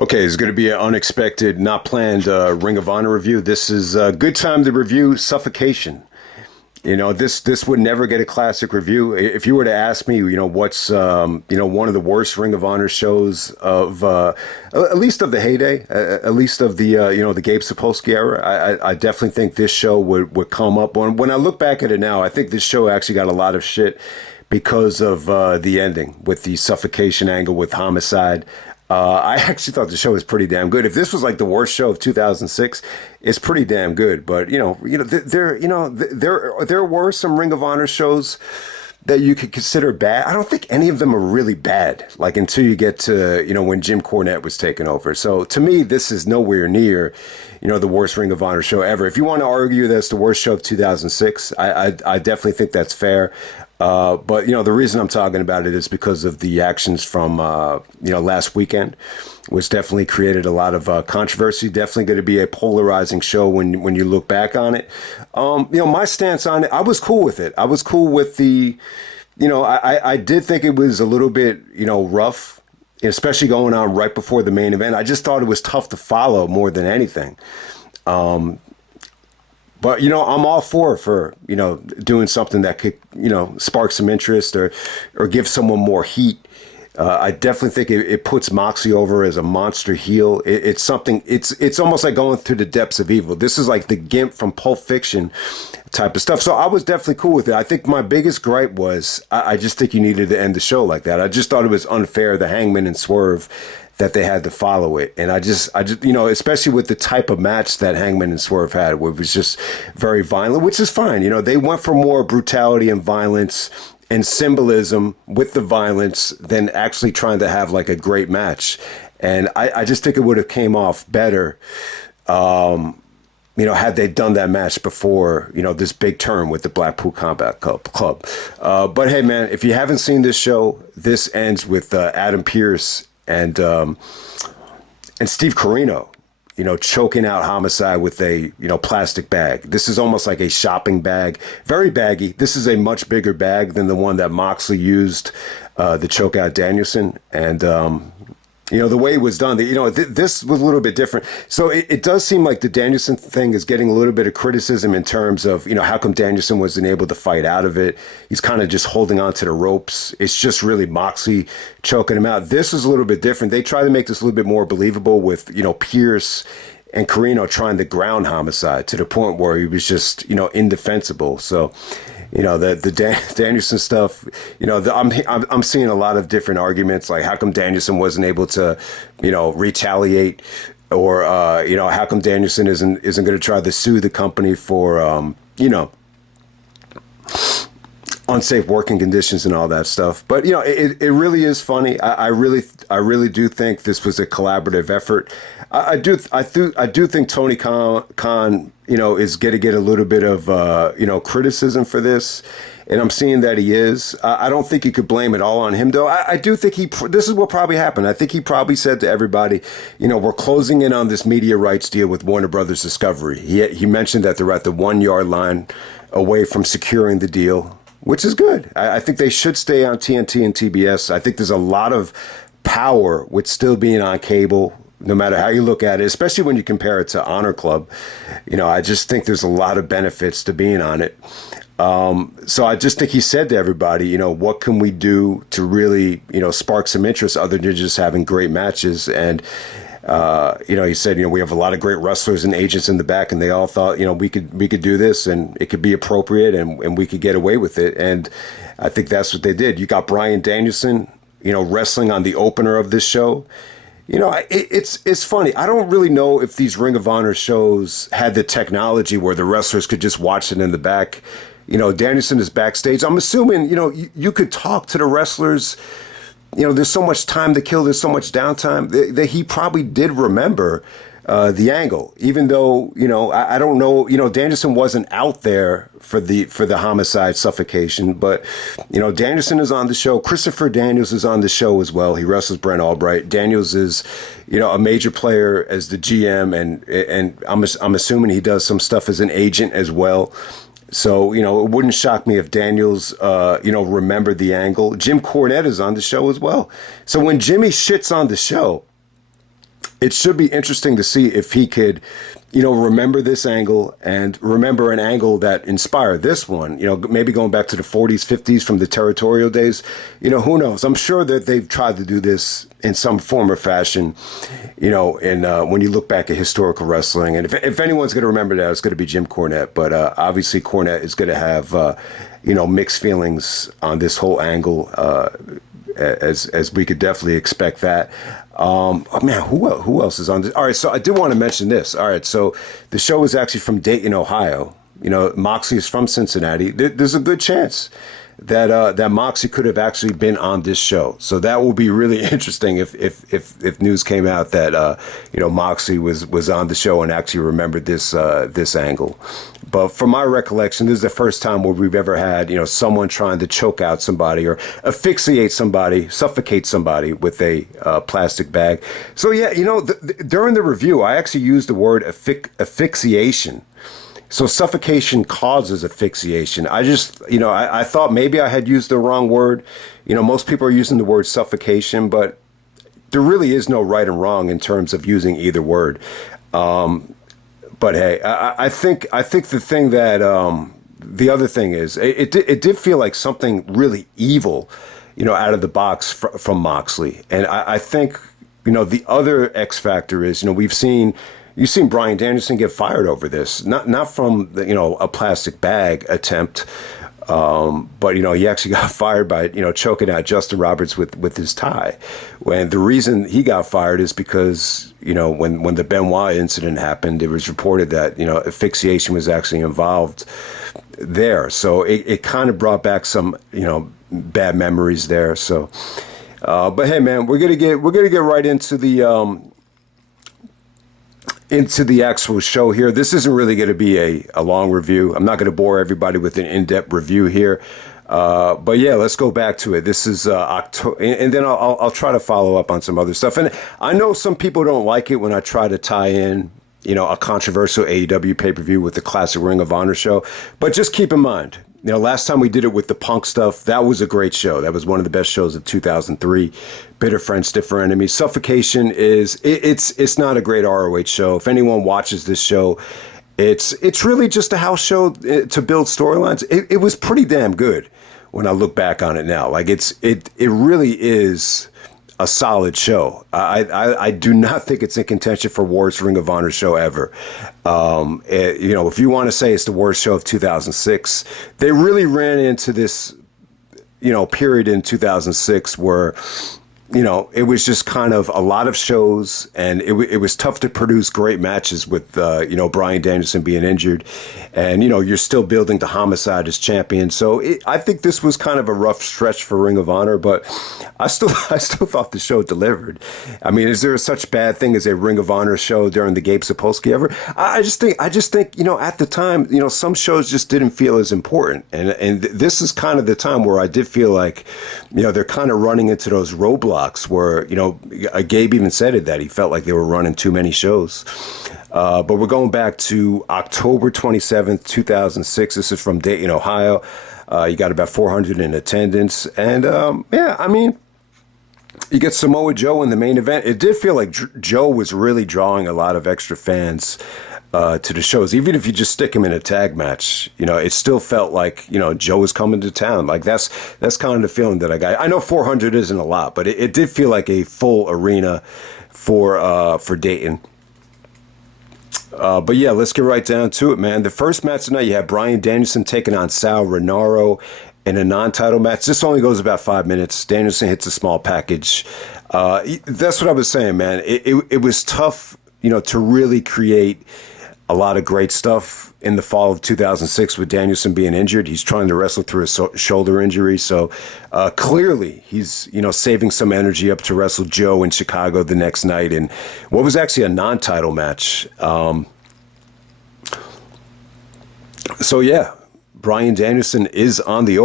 Okay, it's going to be an unexpected, not planned Ring of Honor review. This is a good time to review Suffocation. You know, this would never get a classic review. If you were to ask me, what's one of the worst Ring of Honor shows of at least of the heyday, at least of the the Gabe Sapolsky era, I definitely think this show would come up. When I look back at it now, I think this show actually got a lot of shit because of the ending with the Suffocation angle with Homicide. I actually thought the show was pretty damn good. If this was like the worst show of 2006, it's pretty damn good. But there were some Ring of Honor shows that you could consider bad. I don't think any of them are really bad. Like until you get to when Jim Cornette was taking over. So to me, this is nowhere near the worst Ring of Honor show ever. If you want to argue that's the worst show of 2006, I definitely think that's fair. But the reason I'm talking about it is because of the actions from last weekend, which definitely created a lot of controversy. Definitely going to be a polarizing show when you look back on it. My stance on it, I was cool with it. I was cool with the, I did think it was a little bit rough, especially going on right before the main event. I just thought it was tough to follow more than anything. But, I'm all for doing something that could, spark some interest or give someone more heat. I definitely think it puts Moxley over as a monster heel. It's something, it's almost like going through the depths of evil. This is like the Gimp from Pulp Fiction type of stuff. So I was definitely cool with it. I think my biggest gripe was I just think you needed to end the show like that. I just thought it was unfair, the Hangman and Swerve, that they had to follow it. And I just, especially with the type of match that Hangman and Swerve had, where it was just very violent, which is fine. They went for more brutality and violence and symbolism with the violence than actually trying to have like a great match. And I just think it would have came off better, had they done that match before, this big turn with the Blackpool Combat Club. But hey, man, if you haven't seen this show, this ends with Adam Pearce and Steve Corino, choking out Homicide with a, plastic bag. This is almost like a shopping bag, very baggy. This is a much bigger bag than the one that Moxley used to choke out Danielson. And, the way it was done, this was a little bit different. So it does seem like the Danielson thing is getting a little bit of criticism in terms of, how come Danielson wasn't able to fight out of it? He's kind of just holding on to the ropes. It's just really Moxley choking him out. This is a little bit different. They try to make this a little bit more believable with, Pearce and Corino trying to ground Homicide to the point where he was just, indefensible. So, the Danielson stuff, I'm seeing a lot of different arguments, like how come Danielson wasn't able to, retaliate, or, how come Danielson isn't going to try to sue the company for, unsafe working conditions and all that stuff. But, it really is funny. I really do think this was a collaborative effort. I do think Tony Khan, is going to get a little bit of, criticism for this. And I'm seeing that he is. I don't think you could blame it all on him, though. I do think this is what probably happened. I think he probably said to everybody, we're closing in on this media rights deal with Warner Brothers Discovery. He mentioned that they're at the 1 yard line away from securing the deal, which is good. I think they should stay on TNT and TBS. I think there's a lot of power with still being on cable, no matter how you look at it, especially when you compare it to Honor Club. I just think there's a lot of benefits to being on it. So I just think he said to everybody, what can we do to really, spark some interest other than just having great matches? And, he said, we have a lot of great wrestlers and agents in the back, and they all thought, we could do this and it could be appropriate and we could get away with it. And I think that's what they did. You got Bryan Danielson, wrestling on the opener of this show. It's funny. I don't really know if these Ring of Honor shows had the technology where the wrestlers could just watch it in the back. Danielson is backstage. I'm assuming, you could talk to the wrestlers. There's so much time to kill. There's so much downtime that he probably did remember the angle, even though, I don't know, Danielson wasn't out there for the Homicide Suffocation, but, Danielson is on the show. Christopher Daniels is on the show as well. He wrestles Brent Albright. Daniels is, a major player as the GM, and I'm assuming he does some stuff as an agent as well. So, it wouldn't shock me if Daniels, remembered the angle. Jim Cornette is on the show as well. So when Jimmy shits on the show, it should be interesting to see if he could, remember this angle and remember an angle that inspired this one, maybe going back to the 40s, 50s from the territorial days. Who knows? I'm sure that they've tried to do this in some form or fashion, and when you look back at historical wrestling. And if anyone's going to remember that, it's going to be Jim Cornette. But obviously, Cornette is going to have, mixed feelings on this whole angle, as we could definitely expect that. Oh man, who else is on this? All right, so I did want to mention this. All right, so the show is actually from Dayton, Ohio. Moxley is from Cincinnati. There's a good chance that Moxley could have actually been on this show. So that will be really interesting if news came out that Moxley was on the show and actually remembered this angle. But from my recollection, this is the first time where we've ever had someone trying to choke out somebody or asphyxiate somebody, suffocate somebody with a plastic bag. So yeah, during the review, I actually used the word asphyxiation. So suffocation causes asphyxiation. I just, I thought maybe I had used the wrong word. Most people are using the word suffocation, but there really is no right and wrong in terms of using either word. But hey, I think the thing that the other thing is it did feel like something really evil, out of the box from Moxley, and I think the other X factor is you've seen Bryan Danielson get fired over this, not from a plastic bag attempt. But he actually got fired by choking out Justin Roberts with his tie. When the reason he got fired is because when the Benoit incident happened, it was reported that asphyxiation was actually involved there. So it kind of brought back some bad memories there. So, but hey man, we're gonna get right into the actual show here. This isn't really going to be a long review. I'm not going to bore everybody with an in-depth review here. But yeah, let's go back to it. This is October, and then I'll try to follow up on some other stuff. And I know some people don't like it when I try to tie in, a controversial AEW pay-per-view with the classic Ring of Honor show. But just keep in mind, last time we did it with the Punk stuff, that was a great show. That was one of the best shows of 2003. Bitter Friends, Stiffer Enemies. Suffocation it's not a great ROH show. If anyone watches this show, it's really just a house show to build storylines. It was pretty damn good when I look back on it now. Like it really is a solid show. I do not think it's in contention for worst Ring of Honor show ever. If you want to say it's the worst show of 2006, they really ran into this, period in 2006 where, it was just kind of a lot of shows, and it was tough to produce great matches with, Bryan Danielson being injured, and, you're still building to Homicide as champion. So I think this was kind of a rough stretch for Ring of Honor, but I still thought the show delivered. I mean, is there such bad thing as a Ring of Honor show during the Gabe Sapolsky ever? I just think, at the time, some shows just didn't feel as important. And this is kind of the time where I did feel like, they're kind of running into those roadblocks where, Gabe even said it, that he felt like they were running too many shows. But we're going back to October 27th, 2006. This is from Dayton, Ohio. You got about 400 in attendance. And, you get Samoa Joe in the main event. It did feel like Joe was really drawing a lot of extra fans to the shows. Even if you just stick him in a tag match, it still felt like, Joe was coming to town. Like that's kind of the feeling that I got. I know 400 isn't a lot, but it did feel like a full arena for Dayton. But yeah, let's get right down to it, man. The first match tonight, you have Bryan Danielson taking on Sal Rinauro in a non-title match. This only goes about 5 minutes. Danielson hits a small package. That's what I was saying, man. It was tough, to really create a lot of great stuff in the fall of 2006 with Danielson being injured. He's trying to wrestle through a shoulder injury. So clearly he's, saving some energy up to wrestle Joe in Chicago the next night in what was actually a non-title match. So yeah, Bryan Danielson is in the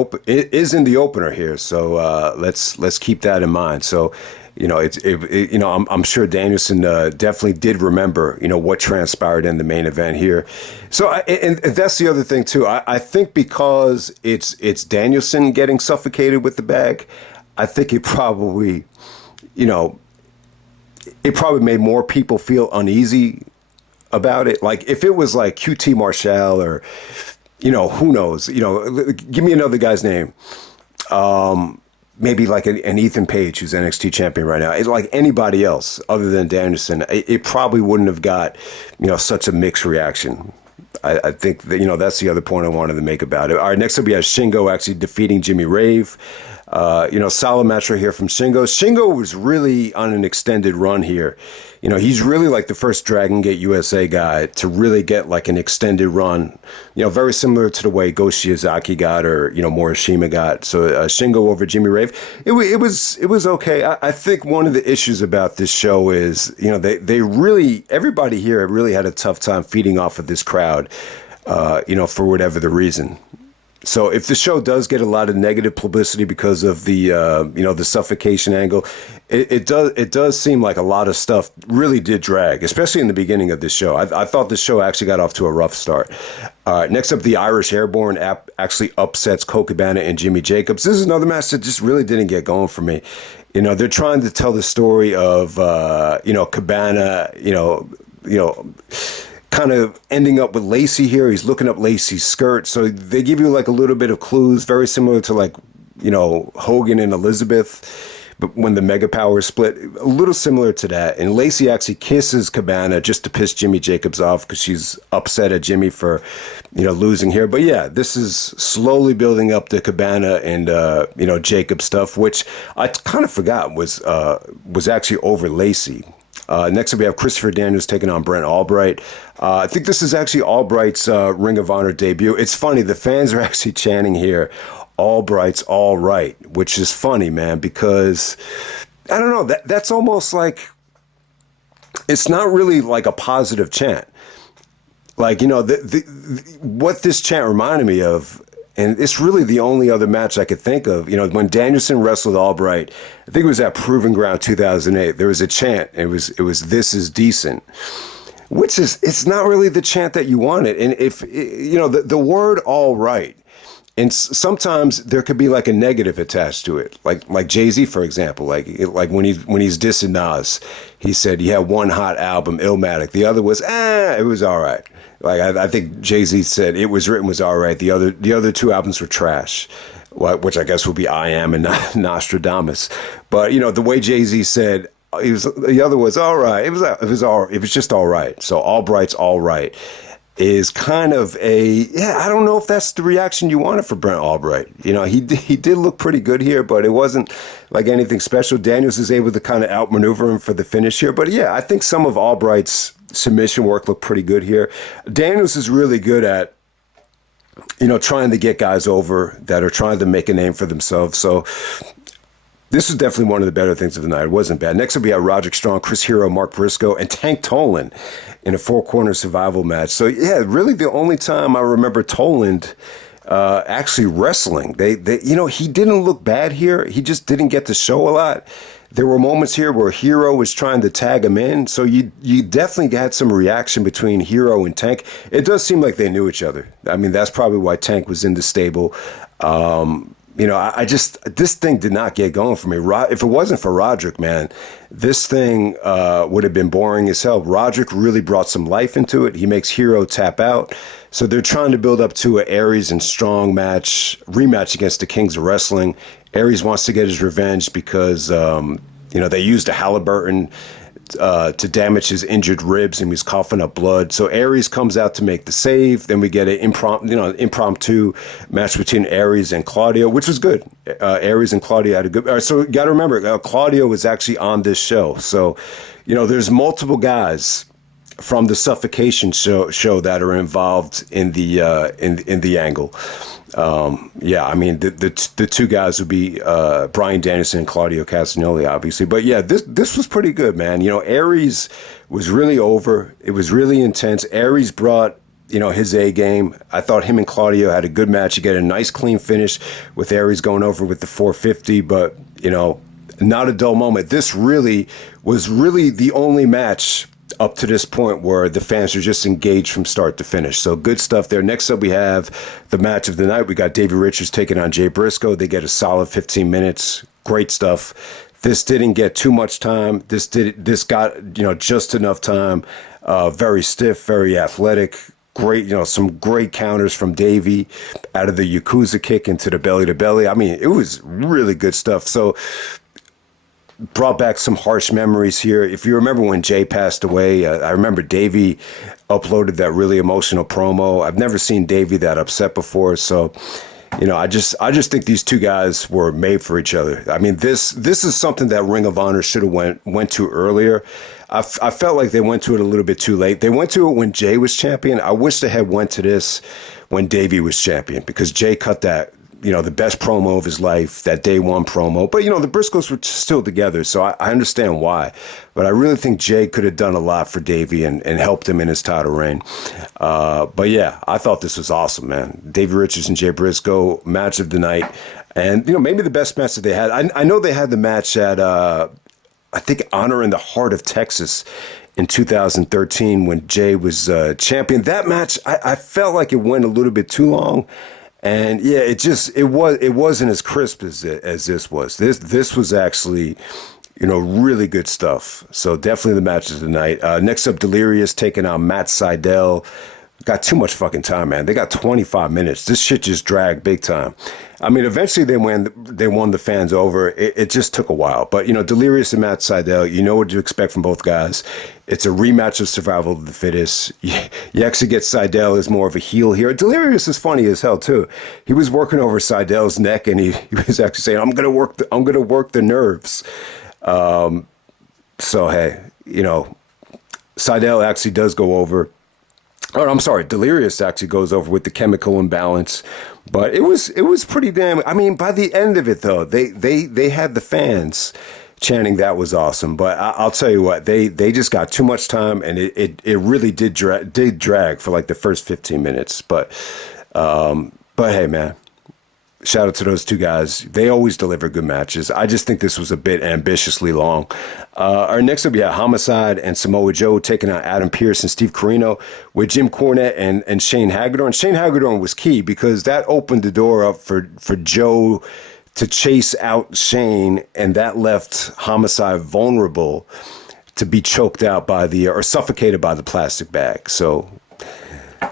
opener here. So let's keep that in mind. So, I'm sure Danielson definitely did remember, what transpired in the main event here. So, and that's the other thing too. I think because it's Danielson getting suffocated with the bag, I think it probably, it probably made more people feel uneasy about it. Like if it was like QT Marshall or, who knows, give me another guy's name. Maybe like an Ethan Page, who's NXT champion right now. It's like anybody else other than Danielson, it probably wouldn't have got, such a mixed reaction. I think that, that's the other point I wanted to make about it. All right, next up we have Shingo actually defeating Jimmy Rave. Solid match right here from Shingo. Shingo was really on an extended run here. He's really like the first Dragon Gate USA guy to really get like an extended run, very similar to the way Go Shiozaki got or, Morishima got. So Shingo over Jimmy Rave, it was okay. I think one of the issues about this show is, they really, everybody here really had a tough time feeding off of this crowd, for whatever the reason. So if the show does get a lot of negative publicity because of the the suffocation angle, it does seem like a lot of stuff really did drag, especially in the beginning of this show. I thought the show actually got off to a rough start. All right, next up, the Irish Airborne actually upsets Colt Cabana and Jimmy Jacobs. This is another match that just really didn't get going for me. They're trying to tell the story of Cabana, kind of ending up with Lacey here. He's looking up Lacey's skirt. So they give you like a little bit of clues, very similar to like, Hogan and Elizabeth, but when the Mega Powers split, a little similar to that. And Lacey actually kisses Cabana just to piss Jimmy Jacobs off because she's upset at Jimmy for, losing here. But yeah, this is slowly building up the Cabana and, Jacob stuff, which I kind of forgot was actually over Lacey. Next up, we have Christopher Daniels taking on Brent Albright. I think this is actually Albright's Ring of Honor debut. It's funny, the fans are actually chanting here, Albright's all right, which is funny, man, because, I don't know, that's almost like, it's not really like a positive chant. Like, what this chant reminded me of, and it's really the only other match I could think of. When Danielson wrestled Albright, I think it was at Proving Ground 2008. There was a chant. It was "This is decent," which is it's not really the chant that you wanted. And if the word "all right," and sometimes there could be like a negative attached to it. Like Jay-Z, for example, like when he's dissing Nas, he said he had one hot album, Illmatic. The other was it was all right. Like I think Jay-Z said it was written was all right. The other two albums were trash, which I guess would be I Am and Nostradamus. But the way Jay-Z said the other was all right. It was just all right. So Albright's all right is kind of I don't know if that's the reaction you wanted for Brent Albright. He did look pretty good here, but it wasn't like anything special. Daniels is able to kind of outmaneuver him for the finish here. But yeah, I think some of Albright's submission work looked pretty good here. Daniels is really good at, trying to get guys over that are trying to make a name for themselves. So this is definitely one of the better things of the night. It wasn't bad. Next up, we have Roderick Strong, Chris Hero, Mark Briscoe, and Tank Toland in a four-corner survival match. So yeah, really the only time I remember Toland actually wrestling. They he didn't look bad here. He just didn't get to show a lot. There were moments here where Hero was trying to tag him in, so you definitely had some reaction between Hero and Tank. It does seem like they knew each other. I mean, that's probably why Tank was in the stable. This thing did not get going for me. If it wasn't for Roderick, man, this thing would have been boring as hell. Roderick really brought some life into it. He makes Hero tap out. So they're trying to build up to an Aries and Strong rematch against the Kings of Wrestling. Aries wants to get his revenge because, they used a Halliburton to damage his injured ribs and he's coughing up blood. So Aries comes out to make the save. Then we get an impromptu match between Aries and Claudio, which was good. Aries and Claudio had a good. So you got to remember, Claudio was actually on this show. So, there's multiple guys from the Suffocation show that are involved in the angle. I mean the two guys would be Bryan Danielson and Claudio Castagnoli, obviously. But yeah, this was pretty good, man. Aries was really over. It was really intense. Aries brought his A game. I thought him and Claudio had a good match. You get a nice clean finish with Aries going over with the 450, but not a dull moment. This really was the only match up to this point where the fans are just engaged from start to finish. So good stuff there. Next up, we have the match of the night. We got Davey Richards taking on Jay Briscoe. They get a solid 15 minutes. Great stuff This didn't get too much time. This got, just enough time. Very stiff, very athletic. Great, some great counters from Davey out of the Yakuza kick into the belly to belly. I mean, it was really good stuff. So brought back some harsh memories here. If you remember when Jay passed away, I remember Davey uploaded that really emotional promo. I've never seen Davey that upset before. So, I just think these two guys were made for each other. I mean, this is something that Ring of Honor should have went to earlier. I felt like they went to it a little bit too late. They went to it when Jay was champion. I wish they had went to this when Davey was champion, because Jay cut that, the best promo of his life, that day one promo. But, the Briscoes were still together, so I understand why. But I really think Jay could have done a lot for Davey and helped him in his title reign. But, yeah, I thought this was awesome, man. Davey Richards and Jay Briscoe, match of the night. And, maybe the best match that they had. I know they had the match at, I think, Honor in the Heart of Texas in 2013 when Jay was champion. That match, I felt like it went a little bit too long. And yeah, it wasn't as crisp as this was. This was actually, really good stuff. So definitely the match of the night. Next up, Delirious taking on Matt Sydal. Got too much fucking time, man. They got 25 minutes. This shit just dragged big time. I mean, eventually they won the fans over. It just took a while. But, Delirious and Matt Sydal, you know what to expect from both guys. It's a rematch of survival of the fittest. You actually get Sydal as more of a heel here. Delirious is funny as hell, too. He was working over Sydal's neck, and he was actually saying, I'm gonna work the nerves. So, hey, Sydal actually does go over. Oh, I'm sorry. Delirious actually goes over with the chemical imbalance, but it was pretty damn. I mean, by the end of it though, they had the fans chanting that was awesome. But I'll tell you what, they just got too much time, and it really did drag for like the first 15 minutes. But hey, man. Shout out to those two guys. They always deliver good matches. I just think this was a bit ambitiously long. Our next up, we had Homicide and Samoa Joe taking on Adam Pearce and Steve Corino with Jim Cornette and Shane Hagedorn. Shane Hagedorn was key because that opened the door up for Joe to chase out Shane, and that left Homicide vulnerable to be choked out or suffocated by the plastic bag. So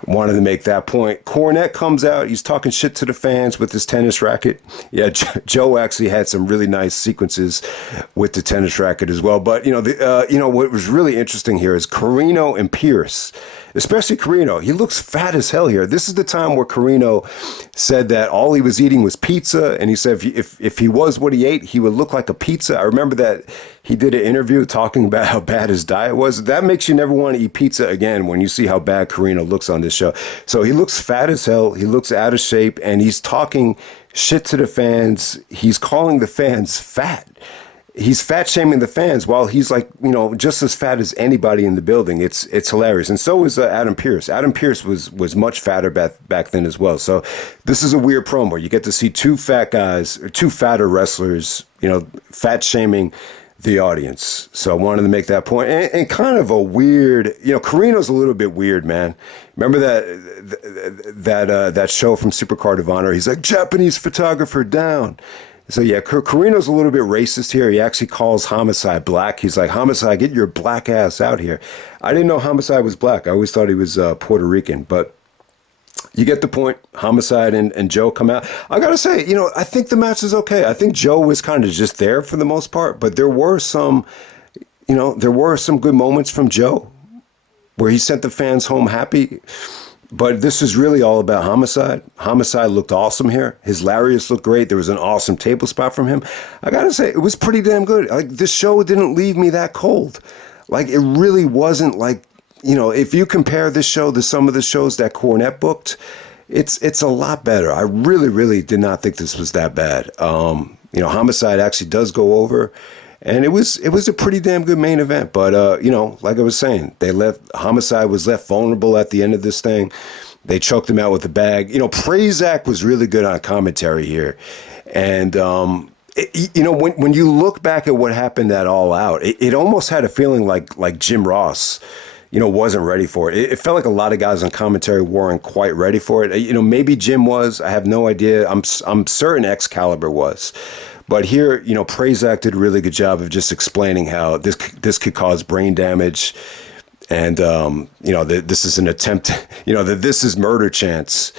wanted to make that point. Cornette comes out. He's talking shit to the fans with his tennis racket. Yeah, Joe actually had some really nice sequences with the tennis racket as well. But what was really interesting here is Corino and Pearce, especially Corino. He looks fat as hell here. This is the time where Corino said that all he was eating was pizza, and he said if he was what he ate, he would look like a pizza. I remember that he did an interview talking about how bad his diet was. That makes you never want to eat pizza again when you see how bad Corino looks on this show. So he looks fat as hell. He looks out of shape, and he's talking shit to the fans. He's calling the fans fat. He's fat shaming the fans while he's like, just as fat as anybody in the building. It's hilarious. And so is Adam Pearce. Adam Pearce was much fatter back then as well. So this is a weird promo. You get to see two fat guys, or two fatter wrestlers, fat shaming the audience. So I wanted to make that point. And kind of a weird, Corino's a little bit weird, man. Remember that show from Supercard of Honor? He's like, Japanese photographer down. So yeah, Corino's a little bit racist here. He actually calls Homicide black. He's like, Homicide, get your black ass out here. I didn't know Homicide was black. I always thought he was Puerto Rican, but you get the point. Homicide and Joe come out. I gotta say, I think the match is okay. I think Joe was kind of just there for the most part, but there were some good moments from Joe where he sent the fans home happy. But this is really all about Homicide. Homicide looked awesome here. His lariats looked great. There was an awesome table spot from him. I gotta say, it was pretty damn good. Like, this show didn't leave me that cold. Like, it really wasn't like, if you compare this show to some of the shows that Cornette booked, it's a lot better. I really, really did not think this was that bad. Homicide actually does go over. And it was a pretty damn good main event. But, like I was saying, Homicide was left vulnerable at the end of this thing. They choked him out with the bag. Prazak was really good on commentary here. And, when you look back at what happened at All Out, it almost had a feeling like Jim Ross, wasn't ready for it. It felt like a lot of guys on commentary weren't quite ready for it. Maybe Jim was. I have no idea. I'm certain Excalibur was. But here, Prazak did a really good job of just explaining how this could cause brain damage, and that this is an attempt, that this is murder chance.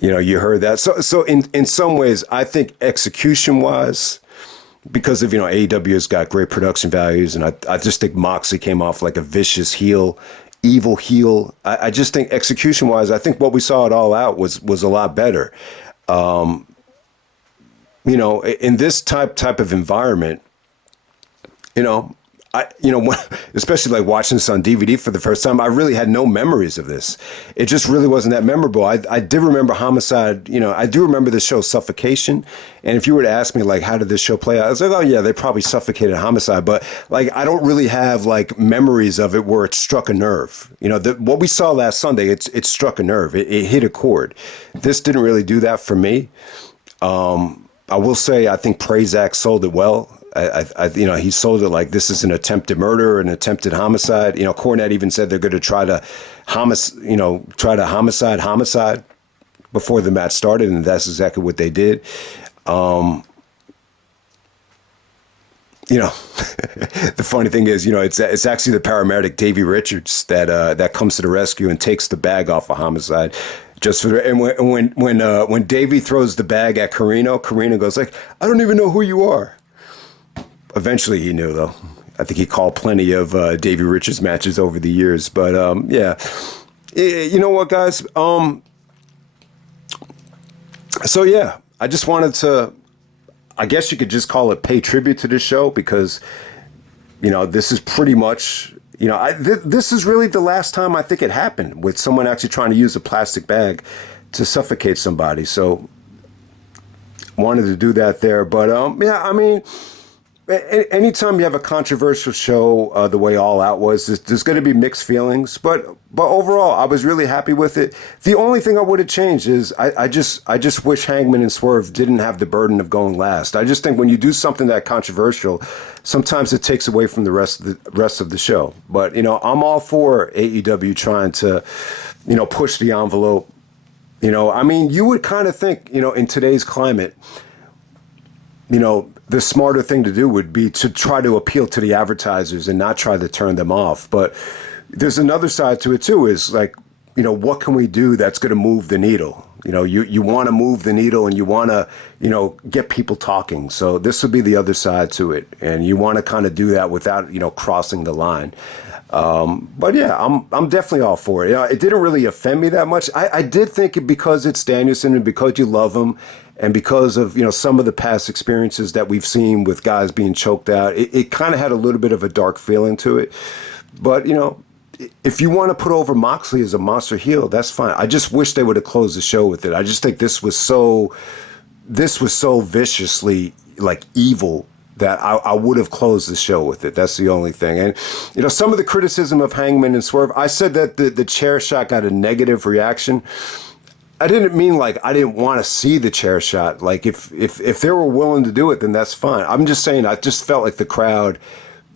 You heard that. So in some ways, I think execution wise, because of AEW has got great production values, and I just think Moxley came off like a vicious heel, evil heel. I just think execution wise, I think what we saw it All Out was a lot better. In this type of environment, especially like watching this on DVD for the first time, I really had no memories of this. It just really wasn't that memorable. I did remember Homicide. I do remember the show Suffocation. And if you were to ask me, like, how did this show play out? I was like, oh yeah, they probably suffocated Homicide. But like, I don't really have like memories of it where it struck a nerve. What we saw last Sunday, it struck a nerve. It hit a chord. This didn't really do that for me. I will say, I think Prazak sold it well. He sold it like this is an attempted murder, an attempted homicide. Cornette even said they're going to try to homicide before the match started, and that's exactly what they did. The funny thing is, it's actually the paramedic Davey Richards that comes to the rescue and takes the bag off of Homicide. And when Davey throws the bag at Corino goes like, I don't even know who you are. Eventually he knew, though. I think he called plenty of Davey Richards matches over the years. But yeah, you know what, guys? So yeah, I just wanted to, I guess you could just call it pay tribute to this show, because this is pretty much. This is really the last time I think it happened with someone actually trying to use a plastic bag to suffocate somebody. So wanted to do that there. But yeah, I mean, anytime you have a controversial show the way All Out was, there's going to be mixed feelings. But overall, I was really happy with it. The only thing I would have changed is I just wish Hangman and Swerve didn't have the burden of going last. I just think when you do something that controversial, sometimes it takes away from the rest of the show. But I'm all for AEW trying to push the envelope. I mean, you would kind of think in today's climate, the smarter thing to do would be to try to appeal to the advertisers and not try to turn them off. But there's another side to it too, is like, what can we do that's going to move the needle? You want to move the needle, and you want to, get people talking. So this would be the other side to it. And you want to kind of do that without, crossing the line. But yeah, I'm definitely all for it. It didn't really offend me that much. I did think it, because it's Danielson and because you love him, and because of, some of the past experiences that we've seen with guys being choked out, it kind of had a little bit of a dark feeling to it. But, if you want to put over Moxley as a monster heel, that's fine. I just wish they would have closed the show with it. I just think this was so viciously like evil that I would have closed the show with it. That's the only thing. And, some of the criticism of Hangman and Swerve, I said that the chair shot got a negative reaction. I didn't mean like I didn't want to see the chair shot. Like if they were willing to do it, then that's fine. I'm just saying, I just felt like the crowd,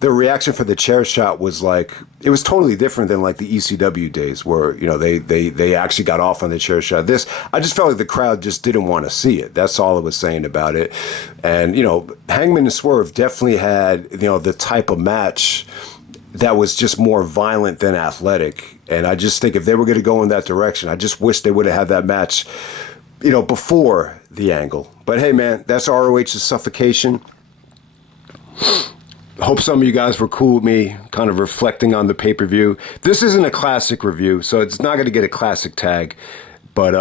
the reaction for the chair shot was like, it was totally different than like the ECW days where, they actually got off on the chair shot. I just felt like the crowd just didn't want to see it. That's all I was saying about it. And, Hangman and Swerve definitely had, the type of match that was just more violent than athletic. And I just think if they were going to go in that direction, I just wish they would have had that match, before the angle. But hey, man, that's ROH's Suffocation. Hope some of you guys were cool with me kind of reflecting on the pay-per-view. This isn't a classic review, so it's not going to get a classic tag. But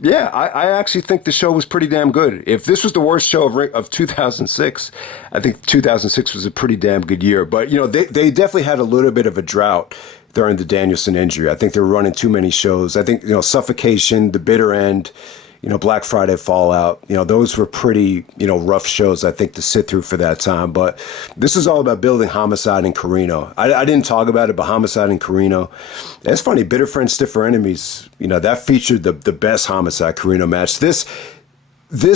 yeah, I actually think the show was pretty damn good. If this was the worst show of 2006, I think 2006 was a pretty damn good year. But, they definitely had a little bit of a drought during the Danielson injury. I think they were running too many shows. I think, Suffocation, The Bitter End, Black Friday Fallout, those were pretty, rough shows, I think, to sit through for that time. But this is all about building Homicide and Corino. I didn't talk about it, but Homicide and Corino. It's funny, Bitter Friends, Stiffer Enemies, that featured the best Homicide Corino match. This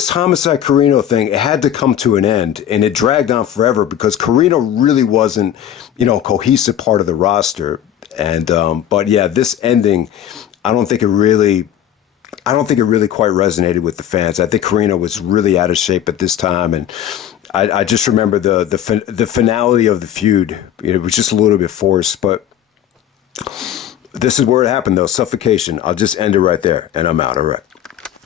Homicide Corino thing, it had to come to an end, and it dragged on forever because Corino really wasn't, a cohesive part of the roster. And, but yeah, this ending, I don't think it really quite resonated with the fans. I think Corino was really out of shape at this time, and I just remember the finality of the feud. It was just a little bit forced, but this is where it happened, though. Suffocation. I'll just end it right there, and I'm out. All right.